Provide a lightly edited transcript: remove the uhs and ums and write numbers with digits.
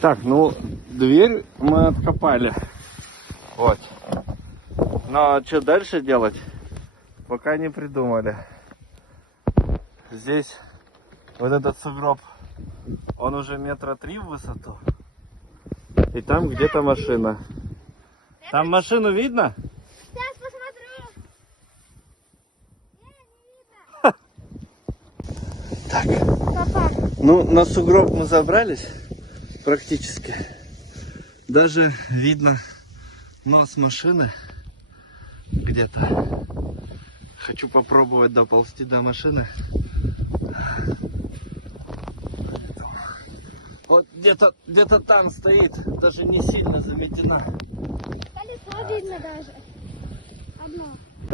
Так, ну, дверь мы откопали. Вот. Но что дальше делать, пока не придумали. Здесь вот этот сугроб, он уже 3 метра в высоту. И там где-то машина. Там машину видно? Сейчас посмотрю. Так. Папа. Ну, на сугроб мы забрались практически. Даже видно нос машины где-то. Хочу попробовать доползти до машины. Вот где-то там стоит, даже не сильно заметена. Колесо видно даже. Одно.